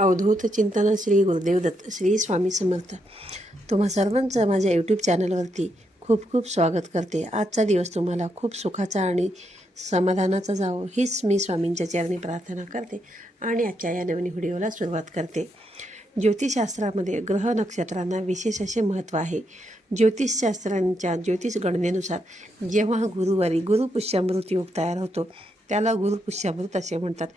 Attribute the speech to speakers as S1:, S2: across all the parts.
S1: अवधूत चिंतन श्री गुरुदेव दत्त श्री स्वामी समर्थ. तुम्हा सर्वांचं माझ्या यूट्यूब चॅनलवरती खूप खूप स्वागत करते. आजचा दिवस तुम्हाला खूप सुखाचा आणि समाधानाचा जावो हीच मी स्वामींच्या चरणी प्रार्थना करते आणि आजच्या या नवीन व्हिडिओला सुरुवात करते. ज्योतिषशास्त्रामध्ये ग्रह नक्षत्रांना विशेष असे महत्त्व आहे. ज्योतिषशास्त्रांच्या ज्योतिष गणनेनुसार जेव्हा गुरुवारी गुरुपुष्यामृत योग तयार होतो त्याला गुरुपुष्यामृत असे म्हणतात.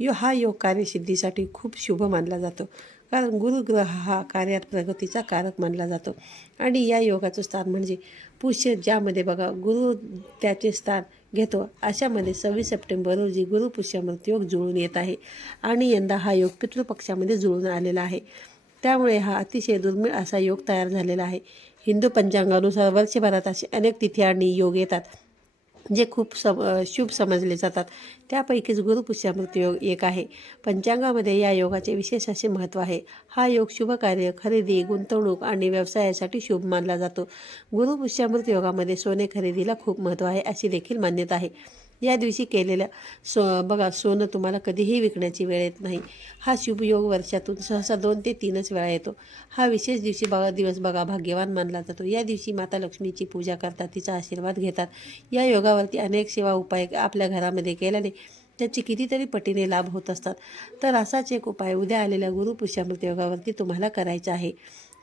S1: यो हा योग कार्यसिद्धीसाठी खूप शुभ मानला जातो. कारण गुरुग्रह हा कार्यात प्रगतीचा कारक मानला जातो. आणि या योगाचं स्थान म्हणजे पुष्य ज्यामध्ये बघा गुरु त्याचे स्थान घेतो. अशामध्ये सव्वीस सप्टेंबर रोजी गुरुपुष्यामृत योग जुळून येत आहे. आणि यंदा हा योग पितृपक्षामध्ये जुळून आलेला आहे. त्यामुळे हा अतिशय दुर्मिळ असा योग तयार झालेला आहे. हिंदू पंचांगानुसार वर्षभरात असे अनेक तिथी आणि योग येतात. जे खूप सम शुभ समजले जातात. त्यापैकीच गुरुपुष्यामृत योग एक आहे. पंचांगामध्ये या योगाचे विशेष असे महत्त्व आहे. हा योग शुभ कार्य खरेदी गुंतवणूक आणि व्यवसायासाठी शुभ मानला जातो. गुरुपुष्यामृत योगामध्ये सोने खरेदीला खूप महत्त्व आहे अशी देखील मान्यता आहे. या दिवशी केलेल्या सो बघा सोनं तुम्हाला कधीही विकण्याची वेळ येत नाही. हा शुभयोग वर्षातून सहसा दोन ते तीनच वेळा येतो. हा विशेष दिवशी बघा दिवस बघा भाग्यवान मानला जातो. या दिवशी माता लक्ष्मीची पूजा करतात तिचा आशीर्वाद घेतात. या योगावरती अनेक सेवा उपाय आपल्या घरामध्ये केल्याने त्याची कितीतरी पटीने लाभ होत असतात. तर असाच एक उपाय उद्या आलेल्या गुरुपुष्यामृत योगावरती तुम्हाला करायचा आहे.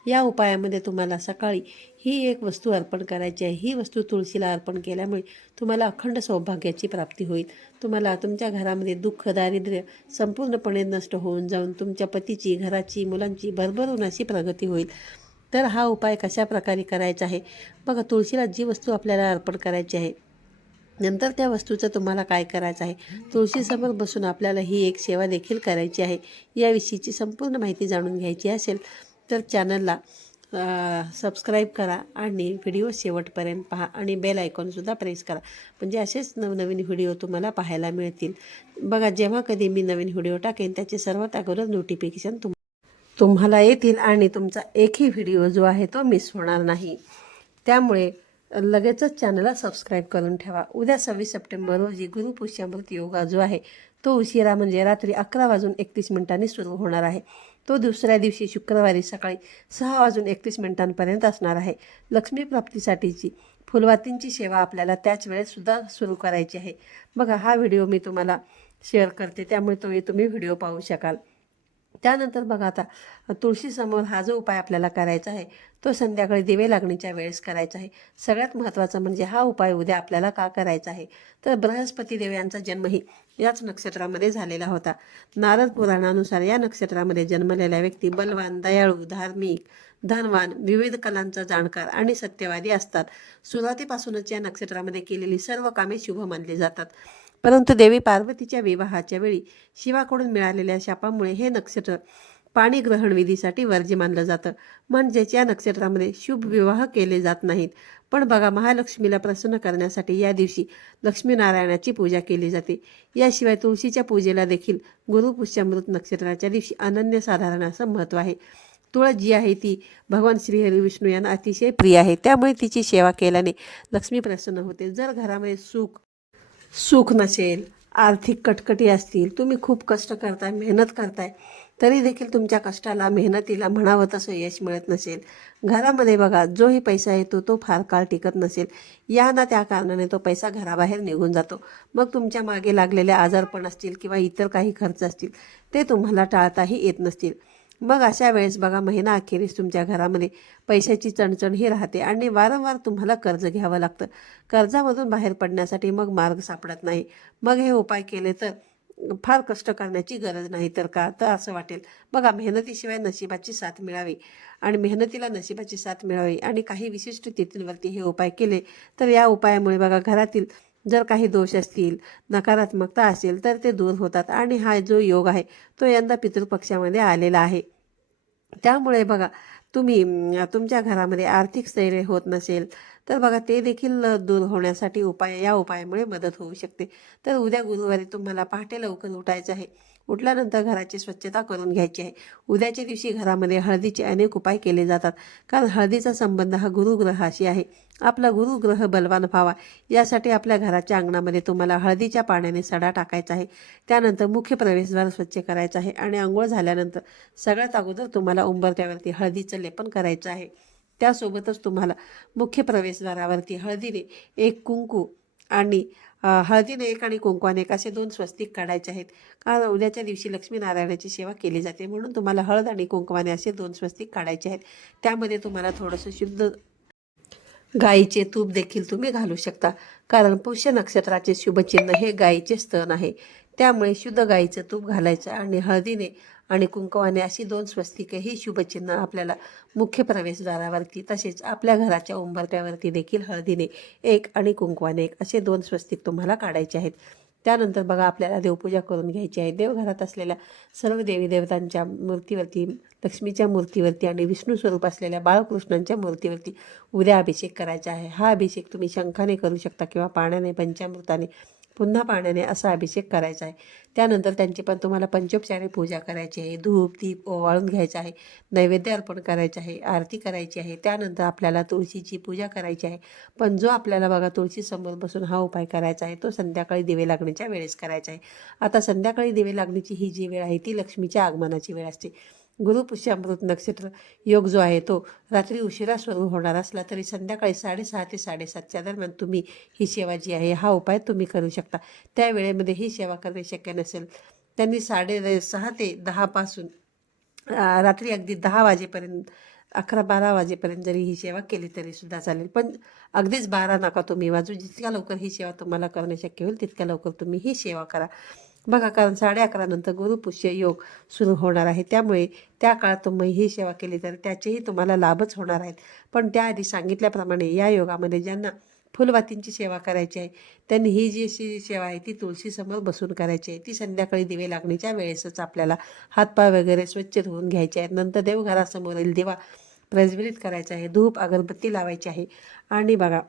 S1: या उपायामध्ये तुम्हाला सकाळी ही एक वस्तू अर्पण करायची आहे. ही वस्तू तुळशीला अर्पण केल्यामुळे तुम्हाला अखंड सौभाग्याची प्राप्ती होईल. तुम्हाला तुमच्या घरामध्ये दुःख दारिद्र्य संपूर्णपणे नष्ट होऊन जाऊन तुमच्या पतीची घराची मुलांची भरभरून अशी प्रगती होईल. तर हा उपाय कशा प्रकारे करायचा आहे? बघा तुळशीला जी वस्तू आपल्याला अर्पण करायची आहे नंतर त्या वस्तूचं तुम्हाला काय करायचं आहे? तुळशीसमोर बसून आपल्याला ही एक सेवा देखील करायची आहे. याविषयीची संपूर्ण माहिती जाणून घ्यायची असेल तर चॅनलला सबस्क्राईब करा आणि व्हिडिओ शेवटपर्यंत पहा आणि बेल आयकॉनसुद्धा प्रेस करा. म्हणजे असेच नवनवीन व्हिडिओ तुम्हाला पाहायला मिळतील. बघा जेव्हा कधी मी नवीन व्हिडिओ टाकेन त्याचे सर्वात अगोदर नोटिफिकेशन तुम तुम्हाला येतील आणि तुमचा एकही व्हिडिओ जो आहे तो मिस होणार नाही. त्यामुळे लगेचच चॅनलला सबस्क्राईब करून ठेवा. उद्या सव्वीस सप्टेंबर रोजी गुरुपुष्यामृत योगा जो आहे तो उशिरा म्हणजे रात्री अकरा वाजून एकतीस मिनिटांनी सुरू होणार आहे. तो दुसऱ्या दिवशी शुक्रवारी सकाळी सहा वाजून एकतीस मिनिटांपर्यंत असणार आहे. लक्ष्मी प्राप्तीसाठीची फुलवातींची सेवा आपल्याला त्याच वेळेस सुद्धा सुरू करायची आहे. बघा हा व्हिडिओ मी तुम्हाला शेअर करते. त्यामुळे तुम्ही तुम्ही व्हिडिओ पाहू शकाल. त्यानंतर बघा आता तुळशीसमोर हा जो उपाय आपल्याला करायचा आहे तो संध्याकाळी दिवे लागणीच्या वेळेस करायचा आहे. सगळ्यात महत्त्वाचं म्हणजे हा उपाय उद्या आपल्याला का करायचा आहे? तर बृहस्पती देव यांचा जन्मही याच नक्षत्रामध्ये झालेला होता. नारद पुराणानुसार या नक्षत्रामध्ये जन्मलेल्या व्यक्ती बलवान दयाळू धार्मिक धनवान विविध कलांचा जाणकार आणि सत्यवादी असतात. सुरुवातीपासूनच या नक्षत्रामध्ये केलेली सर्व कामे शुभ मानली जातात. परंतु देवी पार्वतीच्या विवाहाच्या वेळी शिवाकडून मिळालेल्या शापामुळे हे नक्षत्र पाणी ग्रहण विधीसाठी वर्ज्य मानलं जातं. म्हणजेच या नक्षत्रामध्ये शुभ विवाह केले जात नाहीत. पण बघा महालक्ष्मीला प्रसन्न करण्यासाठी या दिवशी लक्ष्मीनारायणाची पूजा केली जाते. याशिवाय तुळशीच्या पूजेला देखील गुरुपुष्यामृत नक्षत्राच्या दिवशी अनन्यसाधारण असं महत्त्व आहे. तुळस जी आहे ती भगवान श्रीहरी विष्णू यांना अतिशय प्रिय आहे. त्यामुळे तिची सेवा केल्याने लक्ष्मी प्रसन्न होते. जर घरामध्ये सुख सुख नसेल आर्थिक कटकटी असतील तुम्ही खूप कष्ट करताय मेहनत करताय तरी देखील तुमच्या कष्टाला मेहनतीला म्हणावं तसं यश मिळत नसेल. घरामध्ये बघा जोही पैसा येतो तो फार काळ टिकत नसेल. या ना त्या कारणाने तो पैसा घराबाहेर निघून जातो. मग तुमच्या मागे लागलेले आजारपण असतील किंवा इतर काही खर्च असतील ते तुम्हाला टाळताही येत नसतील. मग अशा वेळेस बघा महिना अखेरीस तुमच्या घरामध्ये पैशाची चणचण ही राहते आणि वारंवार तुम्हाला कर्ज घ्यावं लागतं. कर्जामधून बाहेर पडण्यासाठी मग मार्ग सापडत नाही. मग हे उपाय केले तर फार कष्ट करण्याची गरज नाही तर का? तर असं वाटेल. बघा मेहनतीशिवाय नशिबाची साथ मिळावी आणि मेहनतीला नशिबाची साथ मिळावी आणि काही विशिष्ट तिथींवरती हे उपाय केले तर या उपायामुळे बघा घरातील जर काही दोष असतील नकारात्मकता असेल तर ते दूर होतात. आणि हा जो योग आहे तो यंदा पितृपक्षामध्ये आलेला आहे. त्यामुळे बघा तुम्ही तुमच्या घरामध्ये आर्थिक स्थैर्य होत नसेल तर बघा ते देखील दूर होण्यासाठी उपाय या उपायामुळे मदत होऊ शकते. तर उद्या गुरुवारी तुम्हाला पहाटे लवकर उठायचं आहे. उठल्यानंतर घराची स्वच्छता करून घ्यायची आहे. उद्याच्या दिवशी घरामध्ये हळदीचे अनेक उपाय केले जातात. कारण हळदीचा संबंध हा गुरुग्रहाशी आहे. आपला गुरुग्रह बलवान व्हावा. यासाठी आपल्या घराच्या अंगणामध्ये तुम्हाला हळदीच्या पाण्याने सडा टाकायचा आहे. त्यानंतर मुख्य प्रवेशद्वार स्वच्छ करायचं आहे आणि आंघोळ झाल्यानंतर सगळ्यात अगोदर तुम्हाला उंबरत्यावरती हळदीचं लेपन करायचं आहे. त्यासोबतच तुम्हाला मुख्य प्रवेशद्वारावरती हळदीने एक कुंकू आणि हळदीने एक आणि कुंकवाने एक असे दोन स्वस्तिक काढायचे आहेत. कारण उद्याच्या दिवशी लक्ष्मीनारायणाची सेवा केली जाते. म्हणून तुम्हाला हळद आणि कुंकवाने असे दोन स्वस्तिक काढायचे आहेत. त्यामध्ये तुम्हाला थोडंसं शुद्ध गाईचे तूप देखील तुम्ही घालू शकता. कारण पुष्य नक्षत्राचे शुभचिन्ह हे गाईचे स्तन आहे. त्यामुळे शुद्ध गाईचं तूप घालायचं आणि हळदीने आणि कुंकवाने अशी दोन स्वस्तिके ही शुभचिन्ह आपल्याला मुख्य प्रवेशद्वारावरती तसेच आपल्या घराच्या उंबरट्यावरती देखील हळदीने एक आणि कुंकवाने एक असे दोन स्वस्तिक तुम्हाला काढायचे आहेत. त्यानंतर बघा आपल्याला देवपूजा करून घ्यायची आहे. देवघरात असलेल्या सर्व देवी देवतांच्या मूर्तीवरती लक्ष्मीच्या मूर्तीवरती आणि विष्णू स्वरूप असलेल्या बाळकृष्णांच्या मूर्तीवरती उद्या अभिषेक करायचा आहे. हा अभिषेक तुम्ही शंखाने करू शकता किंवा पाण्याने पंचामृताने पुन्हा पाण्याने असा अभिषेक करायचा आहे. त्यानंतर त्यांची पण तुम्हाला पंचोपचारी पूजा करायची आहे. धूप दीप ओवाळून घ्यायचा आहे. नैवेद्य अर्पण करायचे आहे. आरती करायची आहे. त्यानंतर आपल्याला तुळशीची पूजा करायची आहे. पण जो आपल्याला बघा तुळशीसमोर बसून हा उपाय करायचा आहे तो संध्याकाळी दिवे लागण्याच्या वेळेस करायचा आहे. आता संध्याकाळी दिवे लागण्याची ही जी वेळ आहे ती लक्ष्मीच्या आगमनाची वेळ असते. गुरुपुष्यामृत नक्षत्र योग जो आहे तो रात्री उशिरा सुरू होणार असला तरी संध्याकाळी साडेसहा ते साडेसातच्या दरम्यान तुम्ही ही सेवा जी आहे हा उपाय तुम्ही करू शकता. त्या वेळेमध्ये ही सेवा करणे शक्य नसेल. त्यांनी साडे सहा ते दहापासून रात्री अगदी दहा वाजेपर्यंत अकरा बारा वाजेपर्यंत जरी ही सेवा केली तरी सुद्धा चालेल. पण अगदीच बारा नका तुम्ही वाजू. जितक्या लवकर ही सेवा तुम्हाला करणे शक्य होईल तितक्या लवकर तुम्ही ही सेवा करा. बघा कारण साडे अकरा नंतर गुरुपुष्य योग सुरू होणार आहे. त्यामुळे त्या काळात तुम्ही ही सेवा केली तर त्याचेही तुम्हाला लाभच होणार आहेत. पण त्याआधी सांगितल्याप्रमाणे या योगामध्ये ज्यांना फुलवातींची सेवा करायची आहे त्यांनी ही जी अशी सेवा आहे ती तुळशीसमोर बसून करायची आहे. ती संध्याकाळी दिवे लागण्याच्या वेळेसच आपल्याला हातपाय वगैरे स्वच्छ धुवून घ्यायचे आहेत. नंतर देवघरासमोरील दिवा प्रज्वलित करायचा आहे. धूप अगरबत्ती लावायची आहे. आणि बघा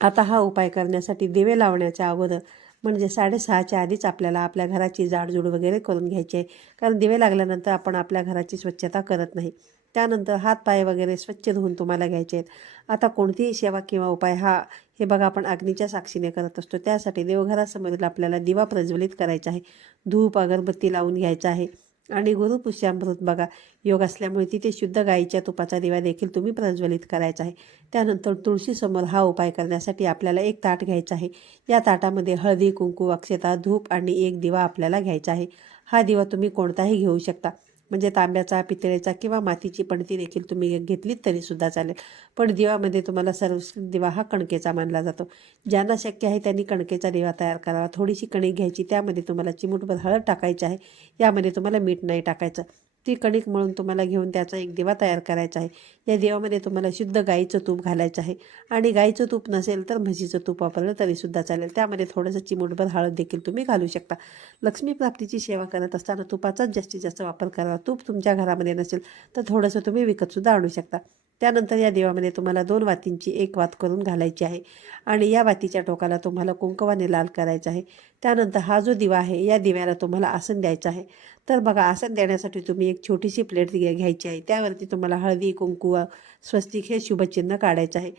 S1: आता हा उपाय करण्यासाठी दिवे लावण्याच्या अगोदर म्हणजे साडेसहाच्या आधीच आपल्याला आपल्या घराची जाडजूड वगैरे करून घ्यायची आहे. कारण दिवे लागल्यानंतर आपण आपल्या घराची स्वच्छता करत नाही. त्यानंतर हातपाय वगैरे स्वच्छ धुवून तुम्हाला घ्यायचे आहेत. आता कोणतीही सेवा किंवा उपाय हा हे बघा आपण अग्नीच्या साक्षीने करत असतो. त्यासाठी देवघरासमोरील आपल्याला दिवा प्रज्वलित करायचा आहे. धूप अगरबत्ती लावून घ्यायचा आहे. आणि गुरुपुष्यामृत बघा. योग असल्यामुळे तिथे शुद्ध गाईच्या तुपाचा दिवा देखील तुम्ही प्रज्वलित करायचा आहे. त्यानंतर तुळशीसमोर हा उपाय करण्यासाठी आपल्याला एक ताट घ्यायचा आहे. या ताटामध्ये हळदी कुंकू अक्षता धूप आणि एक दिवा आपल्याला घ्यायचा आहे. हा दिवा तुम्ही कोणताही घेऊ शकता. म्हणजे तांब्याचा पितळेचा किंवा मातीची पणती देखील तुम्ही घेतलीत तरी सुद्धा चालेल. पण दिवामध्ये तुम्हाला सर्व दिवा हा कणकेचा मानला जातो. ज्यांना शक्य आहे त्यांनी कणकेचा दिवा तयार करावा. थोडीशी कणिक घ्यायची त्यामध्ये तुम्हाला चिमूटभर हळद टाकायची आहे. यामध्ये तुम्हाला मीठ नाही टाकायचं. ती कणिक मळून तुम्हाला घेऊन त्याचा एक दिवा तयार करायचा आहे. या दिवामध्ये तुम्हाला शुद्ध गाईचं तूप घालायचं आहे. आणि गाईचं तूप नसेल तर म्हशीचं तूप वापरलं तरीसुद्धा चालेल. त्यामध्ये थोडंसं चिमूटभर हळद देखील तुम्ही घालू शकता. लक्ष्मी प्राप्तीची सेवा करत असताना तुपाचाच जास्तीत जास्त वापर करावा. तूप तुमच्या घरामध्ये नसेल तर थोडंसं तुम्ही विकतसुद्धा आणू शकता. त्यानंतर या देवामध्ये तुम्हाला दोन वातींची एक वात करून घालायची आहे. आणि या वातीच्या टोकाला तुम्हाला कुंकवाने लाल करायचा आहे. त्यानंतर हा जो दिवा आहे या दिव्याला तुम्हाला आसन द्यायचं आहे. तर बघा आसन देण्यासाठी तुम्ही एक छोटीशी प्लेट घ्या- घ्यायची आहे. त्यावरती तुम्हाला हळदी कुंकू स्वस्तिक हे शुभचिन्ह काढायचं आहे.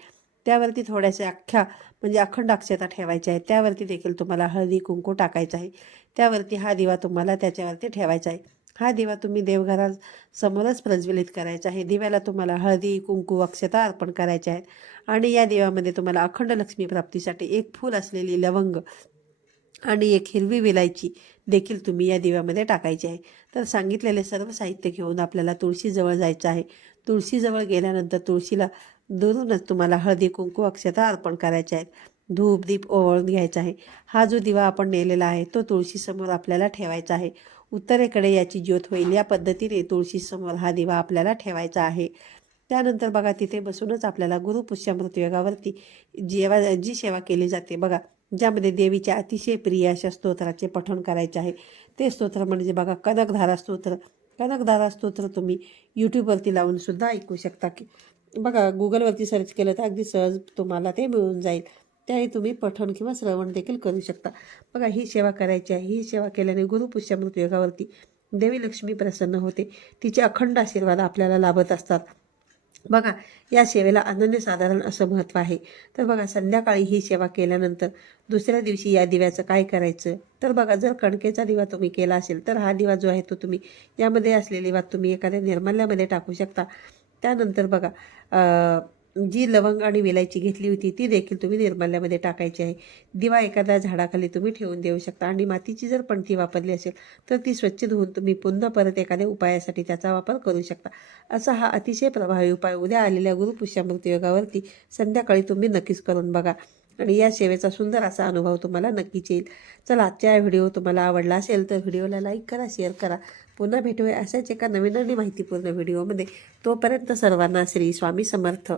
S1: त्यावरती थोड्याशा अख्ख्या म्हणजे अखंड अक्षता ठेवायच्या आहेत. त्यावरती देखील तुम्हाला हळदी कुंकू टाकायचं आहे. त्यावरती हा दिवा तुम्हाला त्याच्यावरती ठेवायचा आहे. हा दिवा तुम्ही देवघरासमोरच प्रज्वलित करायचा आहे. दिव्याला तुम्हाला हळदी कुंकू अक्षता अर्पण करायचे आहेत. आणि या दिव्यामध्ये तुम्हाला अखंड लक्ष्मी प्राप्तीसाठी एक फूल असलेली लवंग आणि एक हिरवी विलायची देखील तुम्ही या दिव्यामध्ये टाकायची आहे. तर सांगितलेले सर्व साहित्य घेऊन आपल्याला तुळशीजवळ जायचं आहे. तुळशीजवळ गेल्यानंतर तुळशीला दुरूनच तुम्हाला हळदी कुंकू अक्षता अर्पण करायचे आहेत. धूप दीप ओवाळून घ्यायचा आहे. हा जो दिवा आपण नेलेला आहे तो तुळशीसमोर आपल्याला ठेवायचा आहे. उत्तरेकडे याची ज्योत होईल. या पद्धतीने तुळशीसमोर हा दिवा आपल्याला ठेवायचा आहे. त्यानंतर बघा तिथे बसूनच आपल्याला गुरुपुष्यामृत योगावरती जेवा जी सेवा केली जाते. बघा ज्यामध्ये देवीच्या अतिशय प्रिय अशा स्तोत्राचे पठण करायचे आहे. ते स्तोत्र म्हणजे बघा कनकधारा स्तोत्र. कनकधारा स्तोत्र तुम्ही यूट्यूबवरती लावून सुद्धा ऐकू शकता. की बघा गुगलवरती सर्च केलं तर अगदी सहज तुम्हाला ते मिळून जाईल. त्याही तुम्ही पठण किंवा श्रवण देखील करू शकता. बघा ही सेवा करायची आहे. ही सेवा केल्याने गुरुपुष्यामृत योगावरती देवी लक्ष्मी प्रसन्न होते. तिचे अखंड आशीर्वाद आपल्याला लाभत असतात. बघा या सेवेला अनन्यसाधारण असं महत्त्व आहे. तर बघा संध्याकाळी ही सेवा केल्यानंतर दुसऱ्या दिवशी या दिव्याचं काय करायचं? तर बघा जर कणकेचा दिवा तुम्ही केला असेल तर हा दिवा जो आहे तो तुम्ही यामध्ये असलेली वात तुम्ही एखाद्या निर्माल्यामध्ये टाकू शकता. त्यानंतर बघा जी लवंग आणि विलायची घेतली होती ती देखील तुम्ही निर्माल्यामध्ये टाकायची आहे. दिवा एखाद्या झाडाखाली तुम्ही ठेवून देऊ शकता आणि मातीची जर पणती वापरली असेल तर ती स्वच्छ धुवून तुम्ही पुन्हा परत एखाद्या उपायासाठी त्याचा वापर करू शकता. असा हा अतिशय प्रभावी उपाय उद्या आलेल्या गुरुपुष्यामृत योगावरती संध्याकाळी तुम्ही नक्कीच करून बघा. आणि या सेवेचा सुंदर असा अनुभव तुम्हाला नक्कीच येईल. चला आजच्या व्हिडिओ तुम्हाला आवडला असेल तर व्हिडिओला लाईक करा शेअर करा. पुन्हा भेटूया अशाच एका नवीन आणि माहितीपूर्ण व्हिडिओमध्ये. तोपर्यंत सर्वांना श्री स्वामी समर्थ.